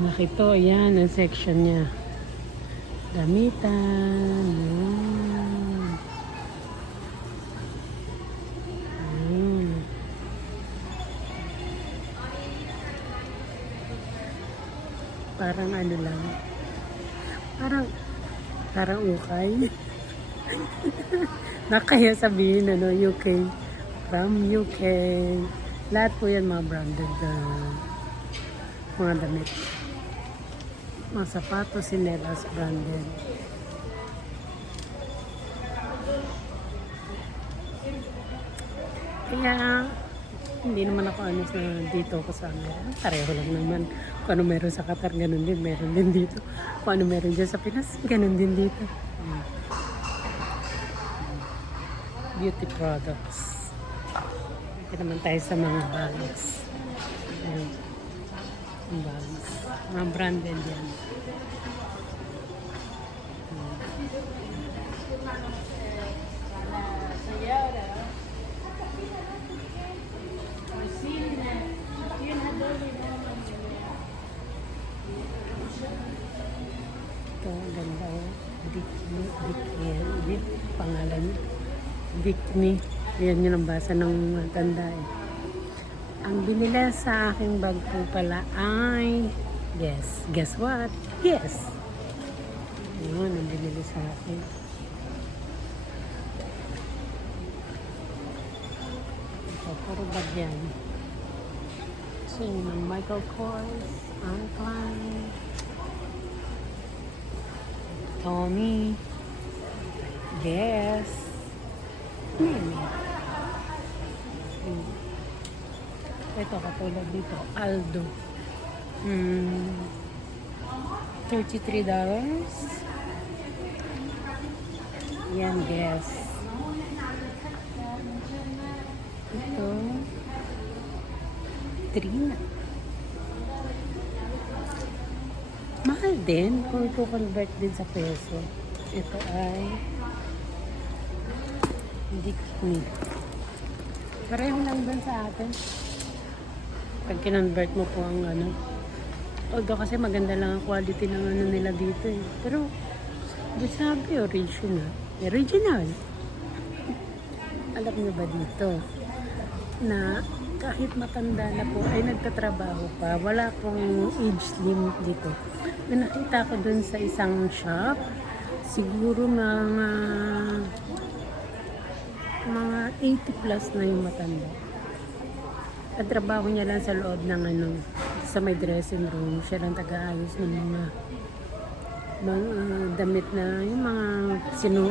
Malaki to. Ayan, ang section niya. Damitan. Ayan. Ayan. Parang ano lang. Parang ukay. Nakaya sabihin ano, UK. From UK. Lahat po yan mga branded mga damit. Mga sapatos, sinelas, branded. Kaya, hindi naman ako honest na dito ako sa Amerika. Pareho lang naman. Kung ano meron sa Qatar, ganun din. Meron din dito. Kung ano meron dyan sa Pinas, ganun din dito. Beauty products. Ito naman tayo sa mga bags. Ayan. Ang bags. Mga branded yan. Ito, ang ganda o. Bikini. Pangalan niya. Bikini. Yan yun ang basa ng matanda eh. Ang binila sa aking bag po pala ay yes. Guess what? Yes. Yun ang binili sa akin. Ito, puro bag yan. So, ng Michael Kors, Anne Klein, Tommy, Guess, ito katulad dito, Aldo. $33. Yan, Guess. Ito, Trina. Mahal din kung i-convert din sa peso. Ito ay Bikini. Pareho lang din sa atin. Pag kinonvert mo po ang ano. Although kasi maganda lang ang quality ng ano nila dito eh. Pero, di sabi original. Original. Alam niyo ba dito na kahit matanda na po ay nagtatrabaho pa, wala pong age limit dito. May nakita ko dun sa isang shop, siguro mga 80 plus na yung matanda. At trabaho niya lang sa loob ng ano, sa may dressing room. Siya lang taga-ayos ng mga damit na yung mga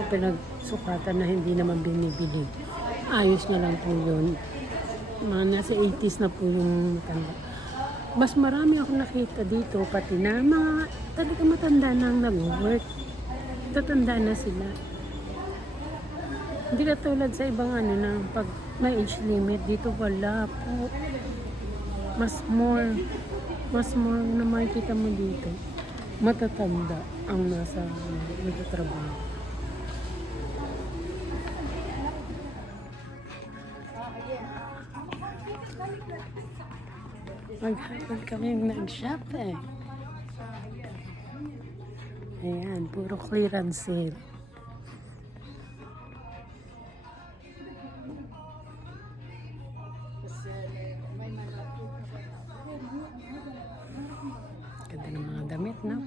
pinagsukatan na hindi naman binibili. Ayos niya lang po yun. Mga nasa 80s na po yung matanda. Mas marami ako nakita dito, pati na mga talaga matanda na ang nag-work. Tatanda na sila. Hindi katulad sa ibang ano na pag may age limit, dito wala po. Mas more na makikita mo dito. Matatanda ang nasa nagtatrabaho. Maghapon kami nag-shop eh. Ayan, puro clearance sale. Ganda ng mga damit, no?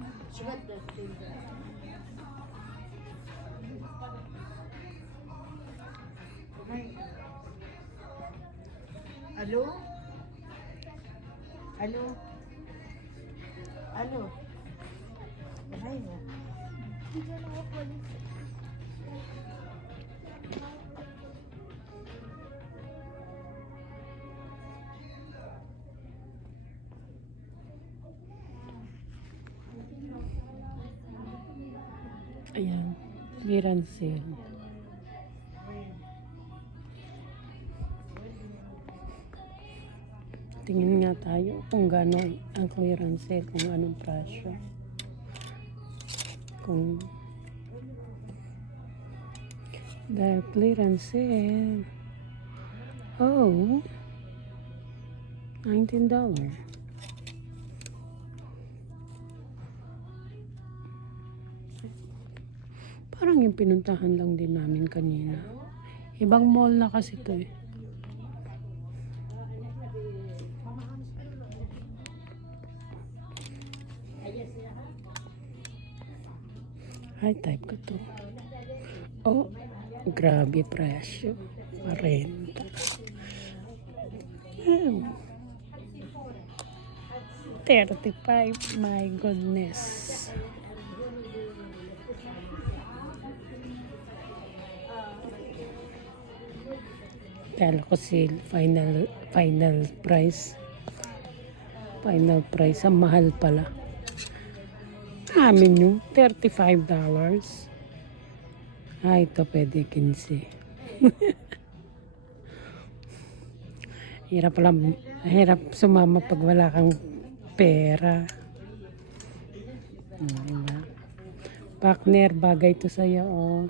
Hello? Hello? Hello? Ay, na. Ayan, clearance sale. Tingin nga tayo kung gano'n ang clearance sale, kung anong presyo. Kung dahil clearance sale. Oh, $19. Parang yung pinuntahan lang din namin kanina. Ibang mall na kasi to eh. Ay, type ko to. Oh, grabe presyo. 40. Hmm. 35. My goodness. Kala ko sale. Final price. Final price. Ang mahal pala. Amin yung $35. Ah, ito pwede 15. Hirap sumama pag wala kang pera. Diba? Partner, bagay to sa'yo, oh.